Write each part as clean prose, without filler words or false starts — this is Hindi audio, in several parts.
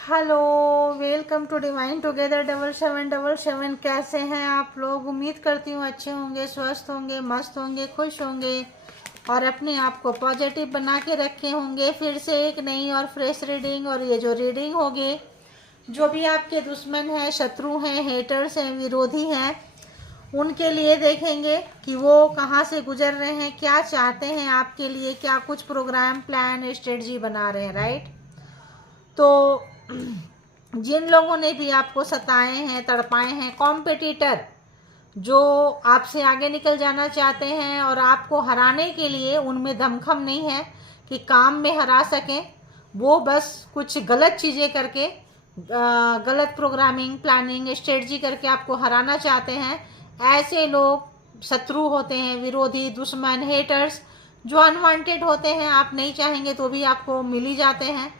Hello, welcome to divine together 7777। कैसे हैं आप लोग? उम्मीद करती हूँ अच्छे होंगे, स्वस्थ होंगे, मस्त होंगे, खुश होंगे और अपने आप को पॉजिटिव बना के रखे होंगे। फिर से एक नई और फ्रेश रीडिंग। और ये जो रीडिंग होगी, जो भी आपके दुश्मन हैं, शत्रु हैं, हेटर्स हैं, विरोधी हैं, उनके लिए देखेंगे कि वो कहाँ से गुजर रहे हैं, क्या चाहते हैं आपके लिए, क्या कुछ प्रोग्राम, प्लान, स्ट्रेटजी बना रहे हैं। राइट। तो जिन लोगों ने भी आपको सताए हैं, तड़पाए हैं, कॉम्पिटिटर जो आपसे आगे निकल जाना चाहते हैं और आपको हराने के लिए उनमें दमखम नहीं है कि काम में हरा सकें, वो बस कुछ गलत चीज़ें करके, गलत प्रोग्रामिंग, प्लानिंग, स्ट्रेटजी करके आपको हराना चाहते हैं। ऐसे लोग शत्रु होते हैं, विरोधी, दुश्मन, हेटर्स, जो अनवांटेड होते हैं। आप नहीं चाहेंगे तो भी आपको मिल ही जाते हैं।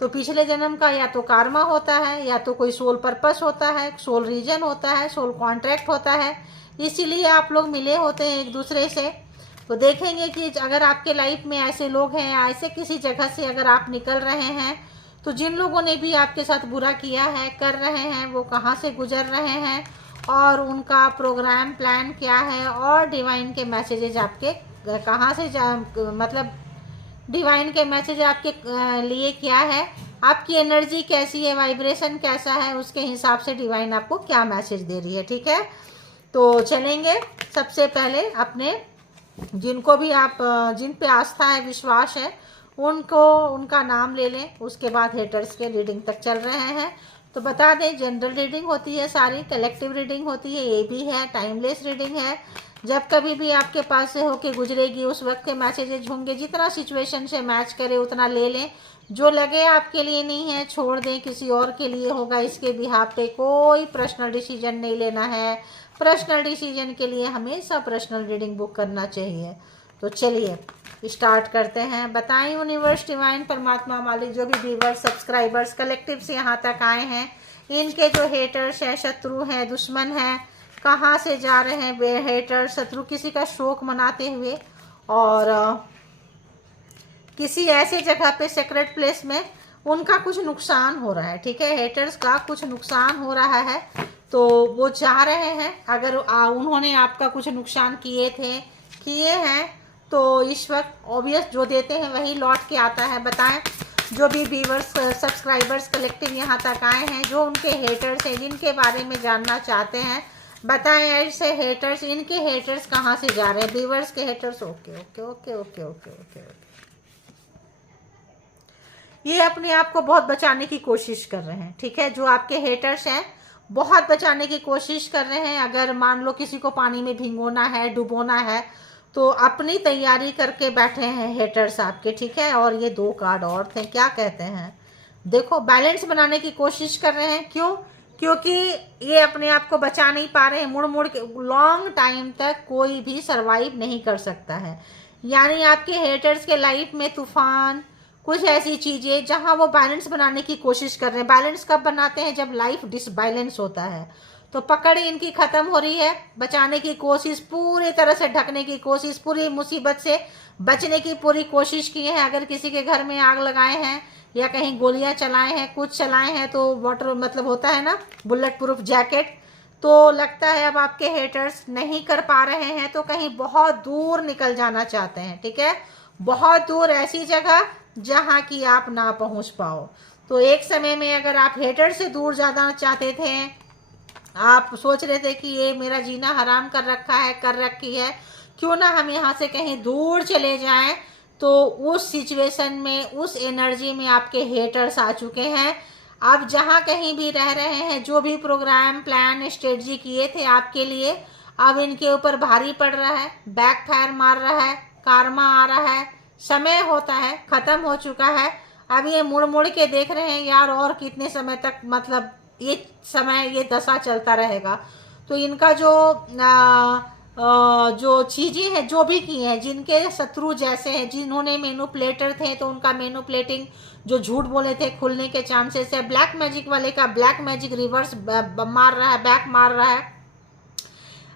तो पिछले जन्म का या तो कार्मा होता है, या तो कोई सोल पर्पस होता है, सोल रीजन होता है, सोल कॉन्ट्रैक्ट होता है, इसीलिए आप लोग मिले होते हैं एक दूसरे से। तो देखेंगे कि अगर आपके लाइफ में ऐसे लोग हैं, ऐसे किसी जगह से अगर आप निकल रहे हैं, तो जिन लोगों ने भी आपके साथ बुरा किया है, कर रहे हैं, वो कहाँ से गुजर रहे हैं और उनका प्रोग्राम, प्लान क्या है, और डिवाइन के मैसेजेज आपके कहाँ से मतलब डिवाइन के मैसेज आपके लिए क्या है, आपकी एनर्जी कैसी है, वाइब्रेशन कैसा है, उसके हिसाब से डिवाइन आपको क्या मैसेज दे रही है। ठीक है, तो चलेंगे। सबसे पहले अपने जिनको भी आप जिन पे आस्था है, विश्वास है, उनको उनका नाम ले लें। उसके बाद हेटर्स के रीडिंग तक चल रहे हैं। तो बता दें, जनरल रीडिंग होती है, सारी कलेक्टिव रीडिंग होती है, ये भी है, टाइमलेस रीडिंग है। जब कभी भी आपके पास से होके गुजरेगी, उस वक्त के मैसेजेज होंगे, जितना सिचुएशन से मैच करे उतना ले लें। जो लगे आपके लिए नहीं है, छोड़ दें, किसी और के लिए होगा। इसके बिहाफ पे कोई पर्सनल डिसीजन नहीं लेना है। पर्सनल डिसीजन के लिए हमेशा पर्सनल रीडिंग बुक करना चाहिए। तो चलिए स्टार्ट करते हैं। बताएं यूनिवर्स, डिवाइन, परमात्मा, मालिक, जो भी व्यूअर्स, सब्सक्राइबर्स कलेक्टिव से यहाँ तक आए हैं, इनके जो हेटर्स हैं, शत्रु हैं, दुश्मन हैं, कहाँ से जा रहे हैं हेटर, शत्रु, किसी का शोक मनाते हुए और किसी ऐसे जगह पे, सेक्रेट प्लेस में उनका कुछ नुकसान हो रहा है। ठीक है, हेटर्स का कुछ नुकसान हो रहा है, तो वो चाह रहे हैं, अगर उन्होंने आपका कुछ नुकसान किए हैं, तो इस वक्त ऑब्वियस जो देते हैं वही लौट के आता है। बताएं, जो भी व्यूअर्स, सब्सक्राइबर्स कलेक्टिव यहाँ तक आए हैं, जो उनके हेटर्स हैं, जिनके बारे में जानना चाहते हैं, बताएं ऐसे हेटर्स, इनके हेटर्स कहाँ से जा रहे हैं, व्यूअर्स के haters. Okay okay okay okay okay okay okay. ये अपने आप को बहुत बचाने की कोशिश कर रहे हैं। ठीक है, जो आपके हेटर्स हैं, बहुत बचाने की कोशिश कर रहे हैं। अगर मान लो किसी को पानी में भिगोना है, डुबोना है, तो अपनी तैयारी करके बैठे हैं हेटर्स आपके। ठीक है, और ये दो कार्ड और थे, क्या कहते हैं, देखो, बैलेंस बनाने की कोशिश कर रहे हैं। क्यों? क्योंकि ये अपने आप को बचा नहीं पा रहे हैं। मुड़ मुड़ के लॉन्ग टाइम तक कोई भी सरवाइव नहीं कर सकता है। यानी आपके हेटर्स के लाइफ में तूफान, कुछ ऐसी चीज़ें जहां वो बैलेंस बनाने की कोशिश कर रहे हैं। बैलेंस कब बनाते हैं? जब लाइफ डिसबैलेंस होता है। तो पकड़ इनकी ख़त्म हो रही है, बचाने की कोशिश, पूरी तरह से ढकने की कोशिश, पूरी मुसीबत से बचने की पूरी कोशिश की है। अगर किसी के घर में आग लगाए हैं या कहीं गोलियां चलाए हैं, कुछ चलाए हैं, तो वाटर मतलब होता है ना, बुलेट प्रूफ जैकेट, तो लगता है अब आपके हेटर्स नहीं कर पा रहे हैं, तो कहीं बहुत दूर निकल जाना चाहते हैं। ठीक है, बहुत दूर, ऐसी जगह जहां की आप ना पहुंच पाओ। तो एक समय में अगर आप हेटर से दूर जाना चाहते थे, आप सोच रहे थे कि ये मेरा जीना हराम कर रखा है, कर रखी है, क्यों ना हम यहाँ से कहीं दूर चले जाएं, तो उस सिचुएशन में, उस एनर्जी में आपके हेटर्स आ चुके हैं। आप जहाँ कहीं भी रह रहे हैं, जो भी प्रोग्राम, प्लान, स्ट्रेटजी किए थे आपके लिए, अब इनके ऊपर भारी पड़ रहा है, बैकफायर मार रहा है, कार्मा आ रहा है, समय होता है, खत्म हो चुका है। अब ये मुड़ मुड़ के देख रहे हैं, यार और कितने समय तक, मतलब ये समय, ये दशा चलता रहेगा। तो इनका जो चीज़ें हैं, जो भी की हैं, जिनके शत्रु जैसे हैं, जिन्होंने मैनिपुलेटर थे, तो उनका मैनिपुलेटिंग, जो झूठ बोले थे, खुलने के चांसेस है। ब्लैक मैजिक वाले का ब्लैक मैजिक रिवर्स मार रहा है, बैक मार रहा है।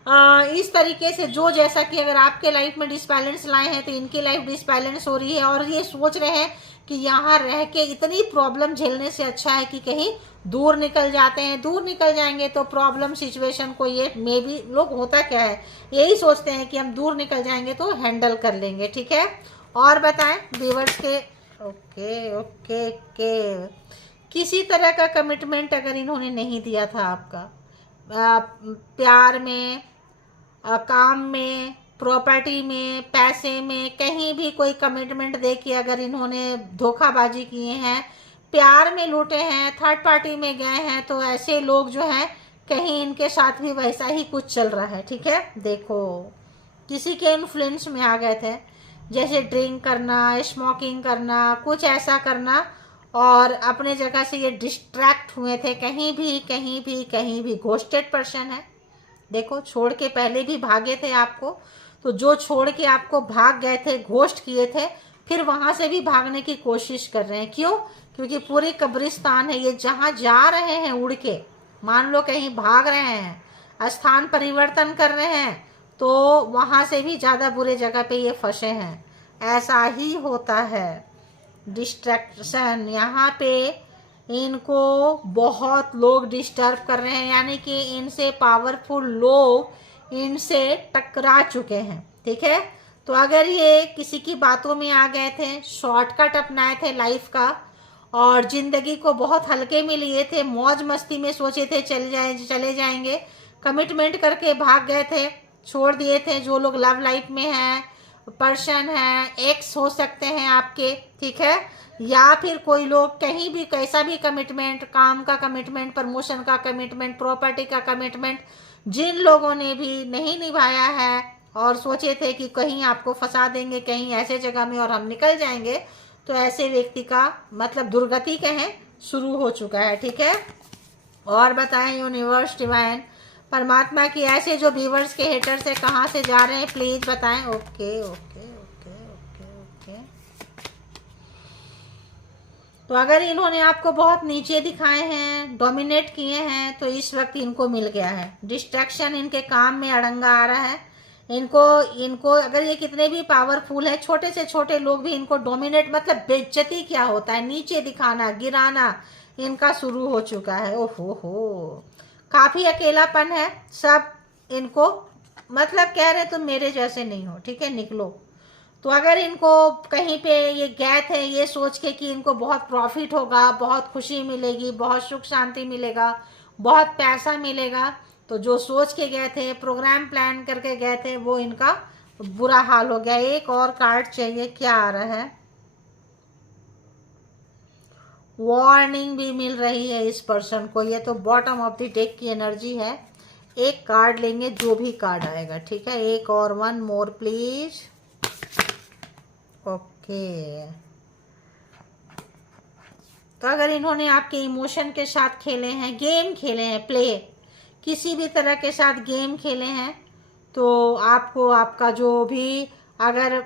इस तरीके से जो जैसा कि अगर आपके लाइफ में डिसबैलेंस लाए हैं तो इनकी लाइफ डिसबैलेंस हो रही है और ये सोच रहे हैं कि यहाँ रह के इतनी प्रॉब्लम झेलने से अच्छा है कि कहीं दूर निकल जाते हैं। दूर निकल जाएंगे तो प्रॉब्लम सिचुएशन को ये मे बी लोग होता क्या है यही सोचते हैं कि हम दूर निकल जाएंगे तो हैंडल कर लेंगे। ठीक है, और बताएं व्यूअर्स के। ओके ओके ओके, किसी तरह का कमिटमेंट अगर इन्होंने नहीं दिया था आपका प्यार में, काम में, प्रॉपर्टी में, पैसे में, कहीं भी कोई कमिटमेंट दे के अगर इन्होंने धोखाबाजी किए हैं, प्यार में लूटे हैं, थर्ड पार्टी में गए हैं, तो ऐसे लोग जो हैं कहीं इनके साथ भी वैसा ही कुछ चल रहा है। ठीक है, देखो किसी के इन्फ्लुएंस में आ गए थे, जैसे ड्रिंक करना, स्मोकिंग करना, कुछ ऐसा करना, और अपने जगह से ये डिस्ट्रैक्ट हुए थे। कहीं भी कहीं भी कहीं भी घोस्टेड पर्सन है। देखो छोड़ के पहले भी भागे थे आपको, तो जो छोड़ के आपको भाग गए थे, घोस्ट किए थे, फिर वहां से भी भागने की कोशिश कर रहे हैं। क्यों? क्योंकि पूरी कब्रिस्तान है ये, जहां जा रहे हैं उड़ के, मान लो कहीं भाग रहे हैं, स्थान परिवर्तन कर रहे हैं, तो वहां से भी ज़्यादा बुरे जगह पे ये फंसे हैं। ऐसा ही होता है, डिस्ट्रैक्शन। यहाँ पे इनको बहुत लोग डिस्टर्ब कर रहे हैं, यानी कि इनसे पावरफुल लोग इनसे टकरा चुके हैं। ठीक है, तो अगर ये किसी की बातों में आ गए थे, शॉर्टकट अपनाए थे लाइफ का, और ज़िंदगी को बहुत हल्के में लिए थे, मौज मस्ती में सोचे थे चले जाएंगे, कमिटमेंट करके भाग गए थे, छोड़ दिए थे। जो लोग लव लाइफ में हैं, पर्सन है, एक्स हो सकते हैं आपके, ठीक है, या फिर कोई लोग कहीं भी कैसा भी कमिटमेंट, काम का कमिटमेंट, प्रमोशन का कमिटमेंट, प्रॉपर्टी का कमिटमेंट, जिन लोगों ने भी नहीं निभाया है और सोचे थे कि कहीं आपको फंसा देंगे कहीं ऐसे जगह में और हम निकल जाएंगे, तो ऐसे व्यक्ति का मतलब दुर्गति कहें शुरू हो चुका है। ठीक है, और बताएं यूनिवर्स डिवाइन परमात्मा की ऐसे जो व्यूअर्स के हेटर से कहाँ से जा रहे हैं प्लीज बताएं। Okay okay okay okay okay, तो अगर इन्होंने आपको बहुत नीचे दिखाए हैं, डोमिनेट किए हैं, तो इस वक्त इनको मिल गया है डिस्ट्रैक्शन। इनके काम में अड़ंगा आ रहा है। इनको अगर ये कितने भी पावरफुल है, छोटे से छोटे लोग भी इनको डोमिनेट, मतलब बेइज्जती क्या होता है, नीचे दिखाना, गिराना इनका शुरू हो चुका है। ओहो हो, काफी अकेलापन है सब इनको, मतलब कह रहे तुम मेरे जैसे नहीं हो, ठीक है निकलो। तो अगर इनको कहीं पे ये गए थे ये सोच के कि इनको बहुत प्रॉफिट होगा, बहुत खुशी मिलेगी, बहुत सुख शांति मिलेगा, बहुत पैसा मिलेगा, तो जो सोच के गए थे, प्रोग्राम प्लान करके गए थे, वो इनका बुरा हाल हो गया। एक और कार्ड चाहिए, क्या आ रहा है? वार्निंग भी मिल रही है इस पर्सन को। ये तो बॉटम ऑफ द डेक की एनर्जी है। एक कार्ड लेंगे, जो भी कार्ड आएगा, ठीक है। एक और, वन मोर प्लीज। ओके, तो अगर इन्होंने आपके इमोशन के साथ खेले हैं, गेम खेले हैं, प्ले किसी भी तरह के साथ गेम खेले हैं, तो आपको आपका जो भी अगर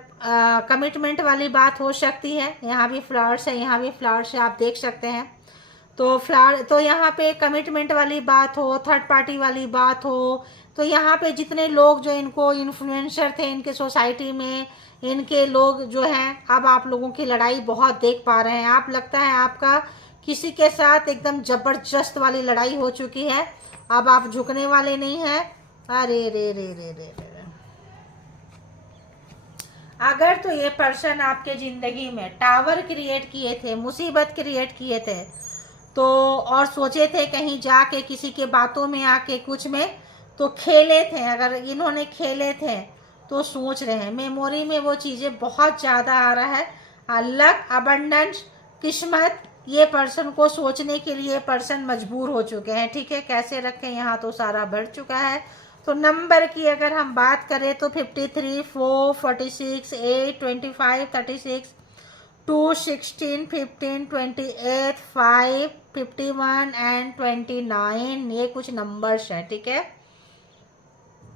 कमिटमेंट वाली बात हो सकती है, यहाँ भी फ्लावर्स है, यहाँ भी फ्लावर्स है, आप देख सकते हैं। तो फ्लावर, तो यहाँ पे कमिटमेंट वाली बात हो, थर्ड पार्टी वाली बात हो, तो यहाँ पे जितने लोग जो इनको इन्फ्लुएंसर थे इनके सोसाइटी में, इनके लोग जो हैं, अब आप लोगों की लड़ाई बहुत देख पा रहे हैं। आप लगता है आपका किसी के साथ एकदम जबरदस्त वाली लड़ाई हो चुकी है, अब आप झुकने वाले नहीं हैं। अरे रे रे रे रे रे, अगर तो ये पर्सन आपके जिंदगी में टावर क्रिएट किए थे, मुसीबत क्रिएट किए थे, तो और सोचे थे कहीं जाके किसी के बातों में आके कुछ में तो खेले थे, अगर इन्होंने खेले थे तो सोच रहे हैं मेमोरी में वो चीज़ें बहुत ज़्यादा आ रहा है। लक, अबंडेंस, किस्मत, ये पर्सन को सोचने के लिए पर्सन मजबूर हो चुके हैं। ठीक है, कैसे रखें, यहाँ तो सारा बढ़ चुका है। तो नंबर की अगर हम बात करें तो 53, 4, 46, 8, 25, 36, 2, 16, 15, 28, 5, 51 एंड 29, ये कुछ नंबर्स हैं। ठीक है,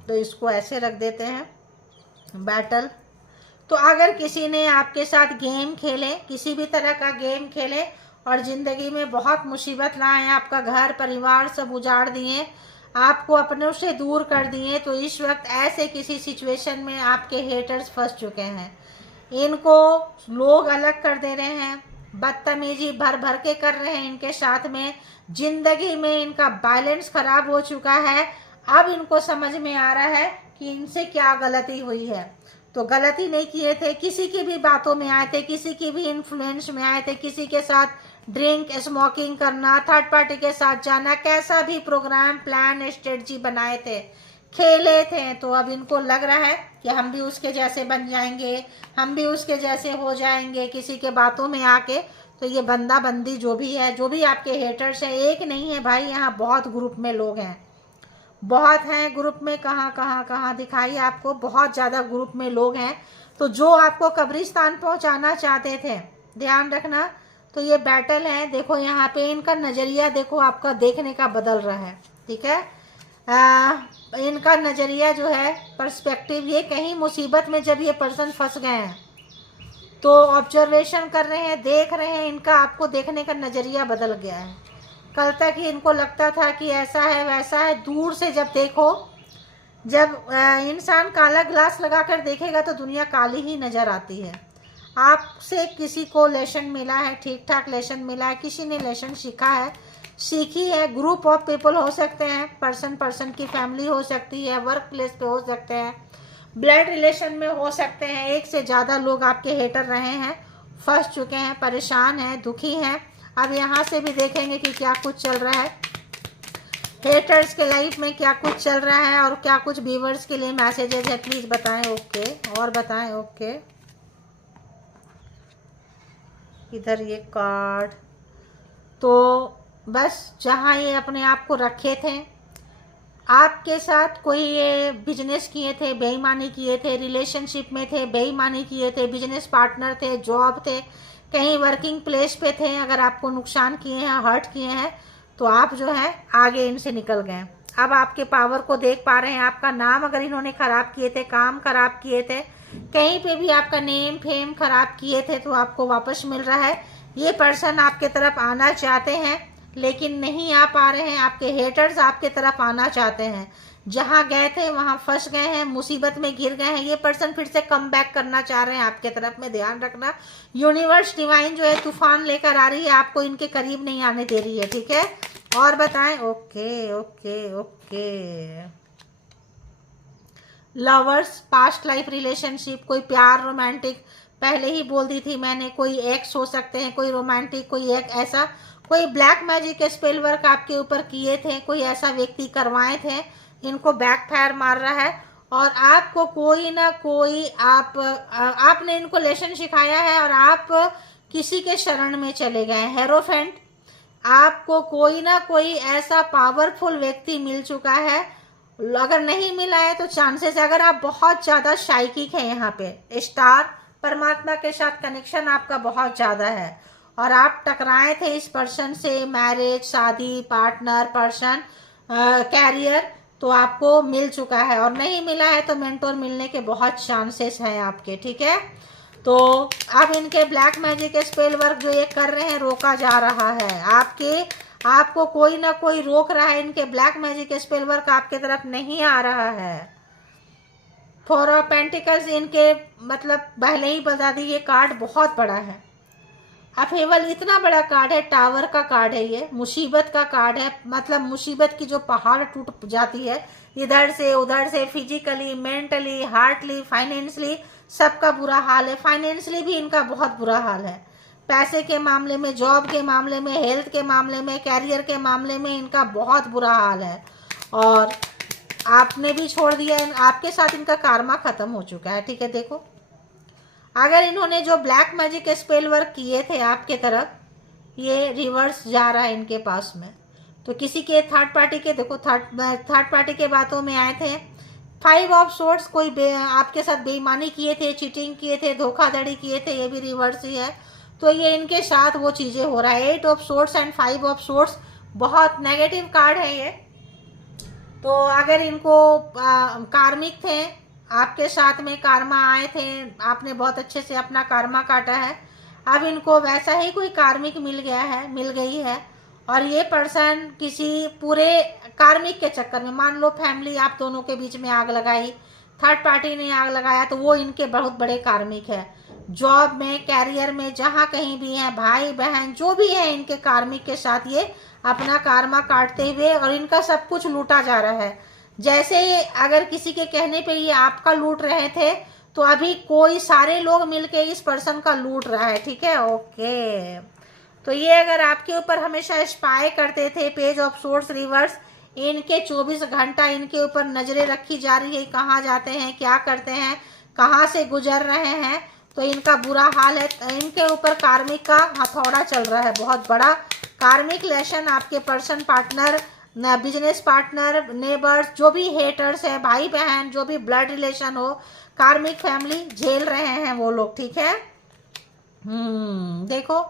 तो इसको ऐसे रख देते हैं बैटल। तो अगर किसी ने आपके साथ गेम खेले, किसी भी तरह का गेम खेले और ज़िंदगी में बहुत मुसीबत लाए, आपका घर परिवार सब उजाड़ दिए, आपको अपने से दूर कर दिए, तो इस वक्त ऐसे किसी सिचुएशन में आपके हेटर्स फंस चुके हैं। इनको लोग अलग कर दे रहे हैं, बदतमीजी भर भर के कर रहे हैं इनके साथ में, जिंदगी में इनका बैलेंस खराब हो चुका है। अब इनको समझ में आ रहा है कि इनसे क्या गलती हुई है। तो गलती नहीं किए थे, किसी की भी बातों में आए थे, किसी की भी इन्फ्लुएंस में आए थे, किसी के साथ ड्रिंक स्मोकिंग करना, थर्ड पार्टी के साथ जाना, कैसा भी प्रोग्राम प्लान स्ट्रेटजी बनाए थे, खेले थे। तो अब इनको लग रहा है कि हम भी उसके जैसे बन जाएंगे, हम भी उसके जैसे हो जाएंगे किसी के बातों में आके। तो ये बंदा बंदी जो भी है, जो भी आपके हेटर्स हैं, एक नहीं है भाई, यहाँ बहुत ग्रुप में लोग हैं, बहुत हैं ग्रुप में। कहाँ दिखाई आपको, बहुत ज़्यादा ग्रुप में लोग हैं। तो जो आपको कब्रिस्तान पहुंचाना चाहते थे, ध्यान रखना। तो ये बैटल है, देखो यहाँ पे इनका नज़रिया देखो, आपका देखने का बदल रहा है, ठीक है। इनका नज़रिया जो है, पर्सपेक्टिव, ये कहीं मुसीबत में जब ये पर्सन फंस गए हैं तो ऑब्जर्वेशन कर रहे हैं, देख रहे हैं, इनका आपको देखने का नज़रिया बदल गया है। कल तक ही इनको लगता था कि ऐसा है वैसा है, दूर से जब देखो, जब इंसान काला ग्लास लगाकर देखेगा तो दुनिया काली ही नज़र आती है। आपसे किसी को लेसन मिला है, ठीक ठाक लेसन मिला है, किसी ने लेसन सीखी है, ग्रुप ऑफ पीपल हो सकते हैं, पर्सन की फैमिली हो सकती है, वर्क प्लेस पे हो सकते हैं, ब्लड रिलेशन में हो सकते हैं। एक से ज़्यादा लोग आपके हेटर रहे हैं, फंस चुके हैं, परेशान हैं, दुखी हैं। अब यहाँ से भी देखेंगे कि क्या कुछ चल रहा है हेटर्स के लाइफ में, क्या कुछ चल रहा है और क्या कुछ व्यूवर्स के लिए मैसेजेस है, प्लीज़ बताएं। ओके, और बताएं। ओके, इधर ये कार्ड, तो बस जहाँ ये अपने आप को रखे थे, आपके साथ कोई ये बिजनेस किए थे, बेईमानी किए थे, रिलेशनशिप में थे, बेईमानी किए थे, बिजनेस पार्टनर थे, जॉब थे, कहीं वर्किंग प्लेस पे थे, अगर आपको नुकसान किए हैं, हर्ट किए हैं, तो आप जो है आगे इनसे निकल गए। अब आपके पावर को देख पा रहे हैं। आपका नाम अगर इन्होंने ख़राब किए थे, काम खराब किए थे, कहीं पे भी आपका नेम फेम खराब किए थे, तो आपको वापस मिल रहा है। ये पर्सन आपके तरफ आना चाहते हैं लेकिन नहीं आ पा रहे हैं। आपके हेटर्स आपके तरफ आना चाहते हैं, जहां गए थे वहां फंस गए हैं, मुसीबत में घिर गए हैं। ये पर्सन फिर से कम बैक करना चाह रहे हैं आपके तरफ में, ध्यान रखना। यूनिवर्स डिवाइन जो है तूफान लेकर आ रही है, आपको इनके करीब नहीं आने दे रही है, ठीक है। और बताएं। Okay okay okay, lovers, past life relationship, कोई प्यार रोमांटिक, पहले ही बोल दी थी मैंने, कोई एक्स हो सकते हैं, कोई रोमांटिक, कोई एक ऐसा, कोई ब्लैक मैजिक स्पेल वर्क आपके ऊपर किए थे, कोई ऐसा व्यक्ति करवाए थे, इनको बैकफायर मार रहा है। और आपको कोई ना कोई आपने इनको लेसन सिखाया है और आप किसी के शरण में चले गए। हेरोफेंट, आपको कोई ना कोई ऐसा पावरफुल व्यक्ति मिल चुका है, अगर नहीं मिला है तो चांसेस, अगर आप बहुत ज़्यादा साइकिक है, यहाँ पे स्टार परमात्मा के साथ कनेक्शन आपका बहुत ज़्यादा है और आप टकराए थे इस पर्सन से, मैरिज, शादी, पार्टनर, पर्सन, कैरियर, तो आपको मिल चुका है। और नहीं मिला है तो मेंटोर मिलने के बहुत चांसेस हैं आपके, ठीक है। तो अब इनके ब्लैक मैजिक स्पेल वर्क जो ये कर रहे हैं रोका जा रहा है। आपको कोई ना कोई रोक रहा है, इनके ब्लैक मैजिक स्पेल वर्क आपके तरफ नहीं आ रहा है। फोर ऑफ पेंटिकल्स, इनके मतलब पहले ही बता दी, ये कार्ड बहुत बड़ा है। अफेवल इतना बड़ा कार्ड है, टावर का कार्ड है, ये मुसीबत का कार्ड है, मतलब मुसीबत की जो पहाड़ टूट जाती है इधर से उधर से, फिजिकली, मेंटली, हार्टली, फाइनेंशियली, सबका बुरा हाल है। फाइनेंशियली भी इनका बहुत बुरा हाल है, पैसे के मामले में, जॉब के मामले में, हेल्थ के मामले में, कैरियर के मामले में इनका बहुत बुरा हाल है। और आपने भी छोड़ दिया, आपके साथ इनका कार्मा खत्म हो चुका है, ठीक है। देखो, अगर इन्होंने जो ब्लैक मैजिक स्पेल वर्क किए थे आपके तरफ, ये रिवर्स जा रहा है इनके पास में। तो किसी के थर्ड पार्टी के, देखो थर्ड पार्टी के बातों में आए थे। 5 ऑफ सोर्ट्स, कोई आपके साथ बेईमानी किए थे, चीटिंग किए थे, धोखाधड़ी किए थे, ये भी रिवर्स ही है। तो ये इनके साथ वो चीज़ें हो रहा है। 8 of sorts and 5 of sorts बहुत नेगेटिव कार्ड है ये। तो अगर इनको कार्मिक थे, आपके साथ में कार्मा आए थे, आपने बहुत अच्छे से अपना कार्मा काटा है, अब इनको वैसा ही कोई कार्मिक मिल गई है। और ये पर्सन किसी पूरे कार्मिक के चक्कर में। मान लो फैमिली आप दोनों के बीच में आग लगाई, थर्ड पार्टी ने आग लगाया, तो वो इनके बहुत बड़े कार्मिक है। जॉब में, कैरियर में, जहाँ कहीं भी हैं, भाई बहन जो भी है, इनके कार्मिक के साथ ये अपना कार्मा काटते हुए और इनका सब कुछ लूटा जा रहा है। जैसे अगर किसी के कहने पे ये आपका लूट रहे थे, तो अभी कोई सारे लोग मिलके इस पर्सन का लूट रहा है। ठीक है, ओके। तो ये अगर आपके ऊपर हमेशा स्पाई करते थे, पेज ऑफ सोर्स रिवर्स, इनके 24 घंटा इनके ऊपर नजरें रखी जा रही है, कहाँ जाते हैं, क्या करते हैं, कहाँ से गुजर रहे हैं, तो इनका बुरा हाल है। इनके ऊपर कार्मिक का हथौड़ा चल रहा है, बहुत बड़ा कार्मिक लेसन। आपके person, partner, business partner, neighbours, जो भी हेटर्स है, भाई बहन, जो भी ब्लड रिलेशन हो, कार्मिक फैमिली झेल रहे हैं वो लोग। ठीक है, देखो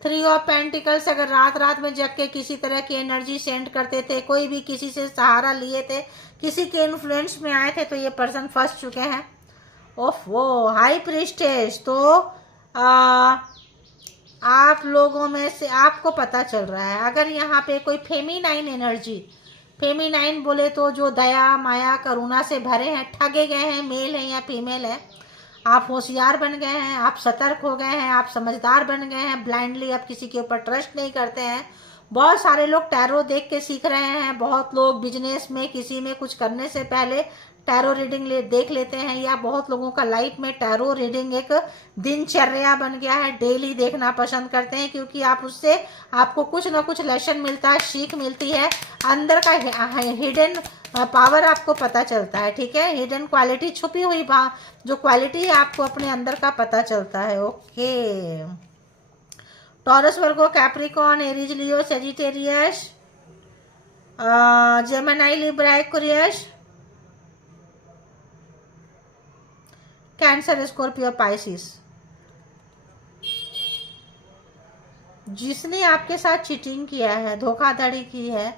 3 ऑफ पेंटिकल्स, अगर रात रात में जग के किसी तरह की एनर्जी सेंड करते थे, कोई भी किसी से सहारा लिए थे, किसी के इन्फ्लुएंस में आए थे, तो ये पर्सन फंस चुके हैं। ओफ वो हाई प्रीस्टेस, तो आप लोगों में से आपको पता चल रहा है, अगर यहाँ पे कोई फेमिनाइन एनर्जी, फेमिनाइन बोले तो जो दया, माया, करुणा से भरे हैं, ठगे गए हैं, मेल है या फीमेल है, आप होशियार बन गए हैं, आप सतर्क हो गए हैं, आप समझदार बन गए हैं, ब्लाइंडली आप किसी के ऊपर ट्रस्ट नहीं करते हैं। बहुत सारे लोग टैरो देख के सीख रहे हैं, बहुत लोग बिजनेस में किसी में कुछ करने से पहले टैरो रीडिंग देख लेते हैं, या बहुत लोगों का लाइफ में टैरो रीडिंग एक दिनचर्या बन गया है, डेली देखना पसंद करते हैं, क्योंकि आप उससे आपको कुछ ना कुछ लेसन मिलता है, सीख मिलती है, अंदर का हिडन पावर आपको पता चलता है। ठीक है, हिडन क्वालिटी, छुपी हुई जो क्वालिटी है आपको अपने अंदर का पता चलता है। Okay, Taurus, Virgo, Capricorn, Aries, Leo, Sagittarius, Gemini, Libra, Aquarius, Cancer, Scorpio, Pisces. जिसने आपके साथ चीटिंग किया है, धोखाधड़ी की है,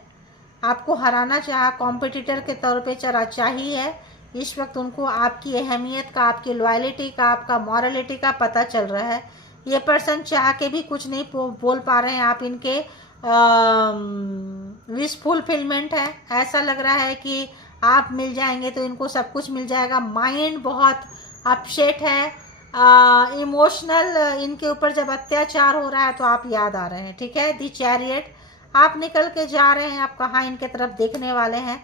आपको हराना चाहा, कॉम्पिटिटर के तौर पे चाहिए, इस वक्त उनको आपकी अहमियत का, आपकी लॉयलिटी का, आपका मॉरलिटी का पता चल रहा है। ये पर्सन चाह के भी कुछ नहीं बोल पा रहे हैं, आप इनके विश फुलफिलमेंट है। ऐसा लग रहा है कि आप मिल जाएंगे तो इनको सब कुछ मिल जाएगा। माइंड बहुत अपसेट है, इमोशनल, इनके ऊपर जब अत्याचार हो रहा है तो आप याद आ रहे हैं। ठीक है, दी चैरियट, आप निकल के जा रहे हैं, आप कहाँ इनके तरफ देखने वाले हैं।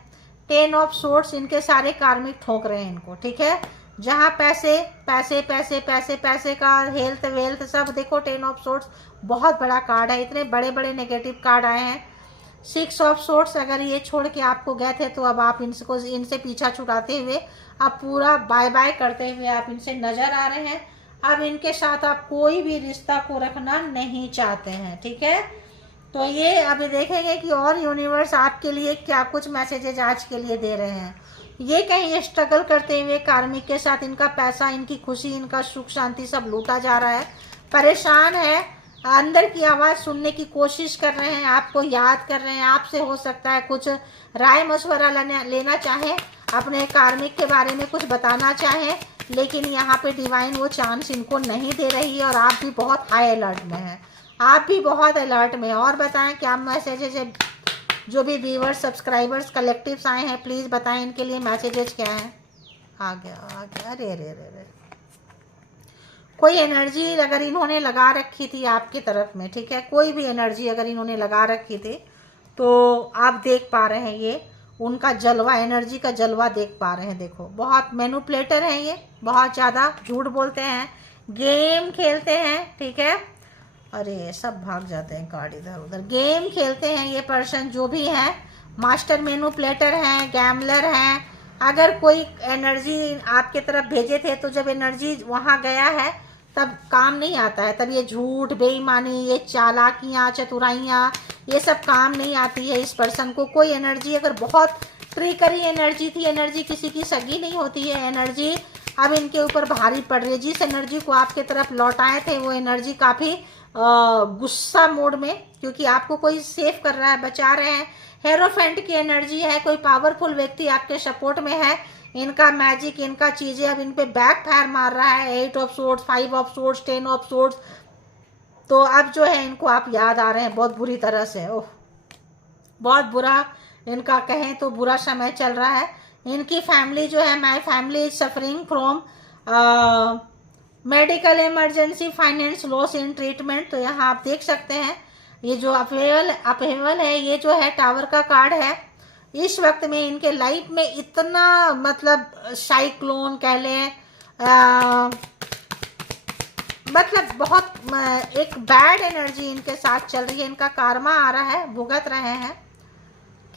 10 ऑफ सोर्ड्स, इनके सारे कार्मिक ठोक रहे हैं इनको। ठीक है, जहाँ पैसे पैसे पैसे पैसे पैसे का, हेल्थ वेल्थ सब देखो, 10 ऑफ सोर्ड्स बहुत बड़ा कार्ड है, इतने बड़े बड़े नेगेटिव कार्ड आए हैं। 6 ऑफ सोर्ड्स, अगर ये छोड़ के आपको गए थे तो अब आप इनसे पीछा छुड़ाते हुए, अब पूरा बाय बाय करते हुए आप इनसे नजर आ रहे हैं। अब इनके साथ आप कोई भी रिश्ता को रखना नहीं चाहते हैं। ठीक है, तो ये अभी देखेंगे कि और यूनिवर्स आपके लिए क्या कुछ मैसेजेज आज के लिए दे रहे हैं। ये कहीं स्ट्रगल करते हुए कार्मिक के साथ, इनका पैसा, इनकी खुशी, इनका सुख शांति सब लूटा जा रहा है, परेशान है, अंदर की आवाज़ सुनने की कोशिश कर रहे हैं, आपको याद कर रहे हैं, आपसे हो सकता है कुछ राय मशवरा लेना चाहें, अपने कार्मिक के बारे में कुछ बताना चाहें, लेकिन यहाँ पे डिवाइन वो चांस इनको नहीं दे रही है, और आप भी बहुत हाई अलर्ट में हैं, आप भी बहुत अलर्ट में हैं। और बताएं क्या मैसेजेज है, जो भी व्यूवर्स, सब्सक्राइबर्स, कलेक्टिव्स आए हैं, प्लीज़ बताएं इनके लिए मैसेजेज क्या हैं। आ गया, अरे अरे अरे अरे, कोई एनर्जी अगर इन्होंने लगा रखी थी आपकी तरफ में, ठीक है, कोई भी एनर्जी अगर इन्होंने लगा रखी थी, तो आप देख पा रहे हैं ये उनका जलवा, एनर्जी का जलवा देख पा रहे हैं। देखो, बहुत मैनिपुलेटर हैं ये, बहुत ज़्यादा झूठ बोलते हैं, गेम खेलते हैं। ठीक है, अरे सब भाग जाते हैं कार्ड इधर उधर, गेम खेलते हैं ये पर्सन, जो भी है मास्टर मैनिपुलेटर हैं, गैम्बलर हैं। अगर कोई एनर्जी आपके तरफ भेजे थे, तो जब एनर्जी वहाँ गया है तब काम नहीं आता है, तब ये झूठ, बेईमानी, ये चालाकियाँ, चतुराइयाँ, ये सब काम नहीं आती है इस पर्सन को। कोई एनर्जी अगर बहुत ट्रिकरी एनर्जी थी, एनर्जी किसी की सगी नहीं होती है, एनर्जी अब इनके ऊपर भारी पड़ रही है। जिस एनर्जी को आपके तरफ लौटाए थे, वो एनर्जी काफ़ी गुस्सा मोड में, क्योंकि आपको कोई सेव कर रहा है, बचा रहे हैं। हेरोफेंट की एनर्जी है, कोई पावरफुल व्यक्ति आपके सपोर्ट में है, इनका मैजिक, इनका चीज़ें अब इन पे बैक फायर मार रहा है। 8 of swords, 5 of swords, 10 of swords, तो अब जो है इनको आप याद आ रहे हैं बहुत बुरी तरह से। ओह, बहुत बुरा इनका कहें तो बुरा समय चल रहा है। इनकी फैमिली जो है, my family is suffering from medical emergency, finance loss in treatment. तो यहाँ आप देख सकते हैं ये जो अपहेवल है, ये जो है टावर का कार्ड है। इस वक्त में इनके लाइफ में इतना मतलब साइक्लोन कह लें, मतलब बहुत एक बैड एनर्जी इनके साथ चल रही है। इनका कार्मा आ रहा है, भुगत रहे हैं।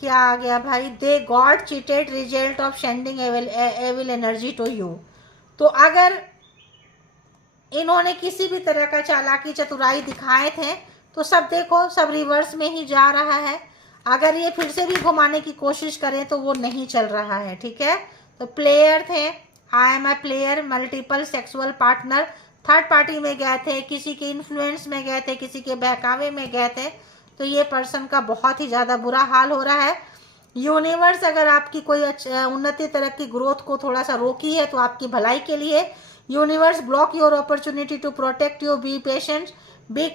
क्या आ गया भाई, they got cheated result of sending evil energy to you. तो अगर इन्होंने किसी भी तरह का चालाकी चतुराई दिखाए थे तो सब देखो, सब रिवर्स में ही जा रहा है। अगर ये फिर से भी घुमाने की कोशिश करें तो वो नहीं चल रहा है, ठीक है। तो प्लेयर थे, I am a player, multiple sexual partner, third party में गए थे, किसी के इन्फ्लुएंस में गए थे, किसी के बहकावे में गए थे। तो ये पर्सन का बहुत ही ज़्यादा बुरा हाल हो रहा है। यूनिवर्स अगर आपकी कोई उन्नति तरह की ग्रोथ को थोड़ा सा रोकी है तो आपकी भलाई के लिए। Universe block your opportunity to protect you, be patient, be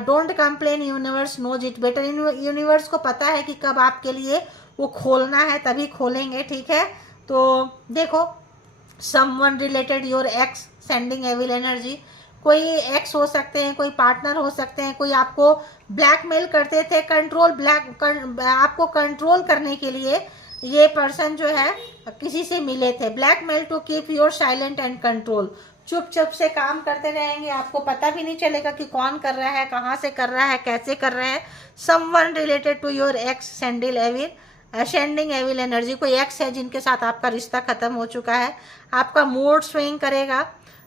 don't complain, universe knows it better. Universe को पता है कि कब आपके लिए वो खोलना है, तभी खोलेंगे, ठीक है। तो देखो, someone related your ex sending evil energy, कोई एक्स हो सकते हैं, कोई पार्टनर हो सकते हैं, कोई आपको ब्लैकमेल करते थे, आपको कंट्रोल करने के लिए ये पर्सन जो है किसी से मिले थे। Blackmail to keep your silent and control, चुप चुप से काम करते रहेंगे, आपको पता भी नहीं चलेगा कि कौन कर रहा है, कहाँ से कर रहा है, कैसे कर रहा है। Someone related to your ex sending evil energy, कोई एक्स है जिनके साथ आपका रिश्ता खत्म हो चुका है, आपका मूड स्विंग करेगा।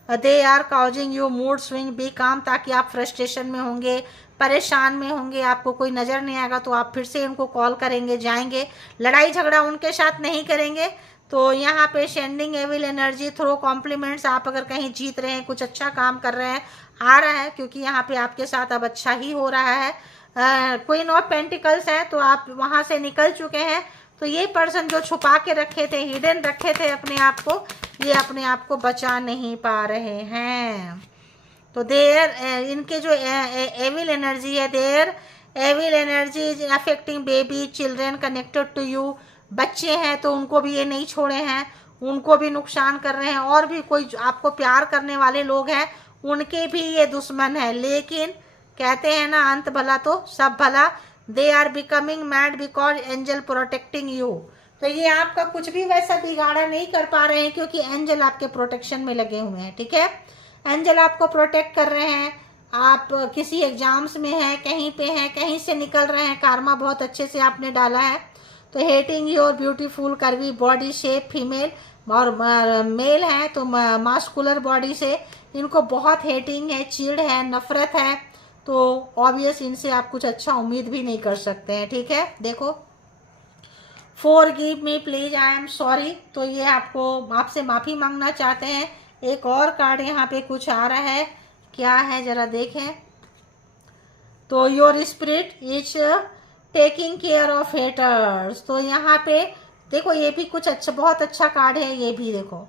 They are causing you mood swing, be calm, ताकि आप फ्रस्ट्रेशन में होंगे, परेशान में होंगे, आपको कोई नज़र नहीं आएगा तो आप फिर से उनको कॉल करेंगे, जाएंगे, लड़ाई झगड़ा उनके साथ नहीं करेंगे। तो यहाँ पे sending evil energy throw compliments, आप अगर कहीं जीत रहे हैं, कुछ अच्छा काम कर रहे हैं, आ रहा है, क्योंकि यहाँ पे आपके साथ अब अच्छा ही हो रहा है। क्वीन ऑफ पेंटिकल्स है, तो आप वहाँ से निकल चुके हैं। तो ये पर्सन जो छुपा के रखे थे, हिडन रखे थे अपने आप को, ये अपने आप को बचा नहीं पा रहे हैं। तो देयर इनके जो एविल एनर्जी है, their evil energy is affecting baby children connected to you. बच्चे हैं तो उनको भी ये नहीं छोड़े हैं, उनको भी नुकसान कर रहे हैं, और भी कोई आपको प्यार करने वाले लोग हैं उनके भी ये दुश्मन है। लेकिन कहते हैं ना, अंत भला तो सब भला। They are becoming mad because angel protecting you. तो ये आपका कुछ भी वैसा बिगाड़ा नहीं कर पा रहे हैं, क्योंकि एंजल आपके प्रोटेक्शन में लगे हुए हैं, ठीक है। एंजल आपको प्रोटेक्ट कर रहे हैं। आप किसी एग्जाम्स में हैं, कहीं पे हैं, कहीं से निकल रहे हैं, कारमा बहुत अच्छे से आपने डाला है। तो hating your beautiful curvy body shape female, और मेल हैं तो मास्कुलर बॉडी से इनको बहुत हेटिंग है, चिढ़ है, नफरत है। तो ऑब्वियस इनसे आप कुछ अच्छा उम्मीद भी नहीं कर सकते हैं, ठीक है। देखो, for give me please, I am sorry, तो ये आपसे माफ़ी मांगना चाहते हैं। एक और कार्ड यहाँ पे कुछ आ रहा है, क्या है जरा देखें। तो your spirit is taking care of haters. तो यहाँ पे देखो, ये भी कुछ अच्छा, बहुत अच्छा कार्ड है ये भी। देखो,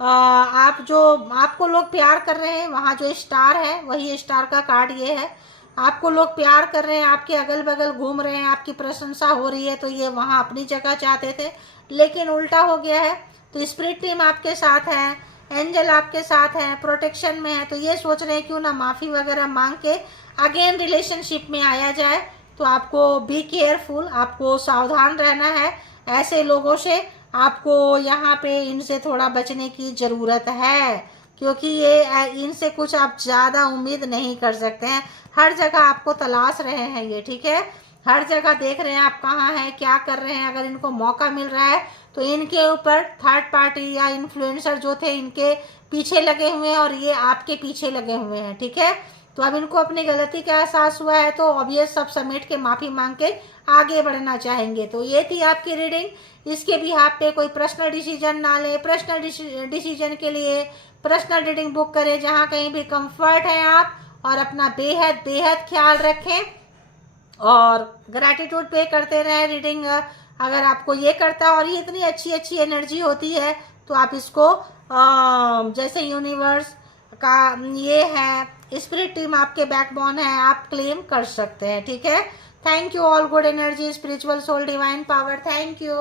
आपको लोग प्यार कर रहे हैं, वहाँ जो स्टार है वही स्टार का कार्ड ये है। आपको लोग प्यार कर रहे हैं, आपके अगल बगल घूम रहे हैं, आपकी प्रशंसा हो रही है, तो ये वहाँ अपनी जगह चाहते थे, लेकिन उल्टा हो गया है। तो स्पिरिट टीम आपके साथ है, एंजल आपके साथ है, प्रोटेक्शन में है। तो ये सोच रहे हैं क्यों ना माफ़ी वगैरह मांग के अगेन रिलेशनशिप में आया जाए। तो आपको बी केयरफुल, आपको सावधान रहना है ऐसे लोगों से। आपको यहाँ पे इनसे थोड़ा बचने की ज़रूरत है, क्योंकि ये इनसे कुछ आप ज़्यादा उम्मीद नहीं कर सकते हैं। हर जगह आपको तलाश रहे हैं ये, ठीक है। हर जगह देख रहे हैं आप कहाँ हैं, क्या कर रहे हैं। अगर इनको मौका मिल रहा है तो इनके ऊपर थर्ड पार्टी या इन्फ्लुएंसर जो थे इनके पीछे लगे हुए हैं, और ये आपके पीछे लगे हुए हैं, ठीक है। तो अब इनको अपनी गलती का एहसास हुआ है, तो ऑब्वियस सब समेट के माफ़ी मांग के आगे बढ़ना चाहेंगे। तो ये थी आपकी रीडिंग। इसके भी आप पे कोई पर्सनल डिसीजन ना ले। पर्सनल डिसीजन के लिए पर्सनल रीडिंग बुक करें, जहाँ कहीं भी कंफर्ट है आप, और अपना बेहद बेहद ख्याल रखें, और ग्रैटिट्यूड पे करते रहें। रीडिंग अगर आपको ये करता है और ये इतनी अच्छी अच्छी एनर्जी होती है, तो आप इसको जैसे यूनिवर्स का ये है, स्पिरिट टीम आपके बैकबोन है, आप क्लेम कर सकते हैं, ठीक है। Thank you all good energy, spiritual soul, divine power, thank you.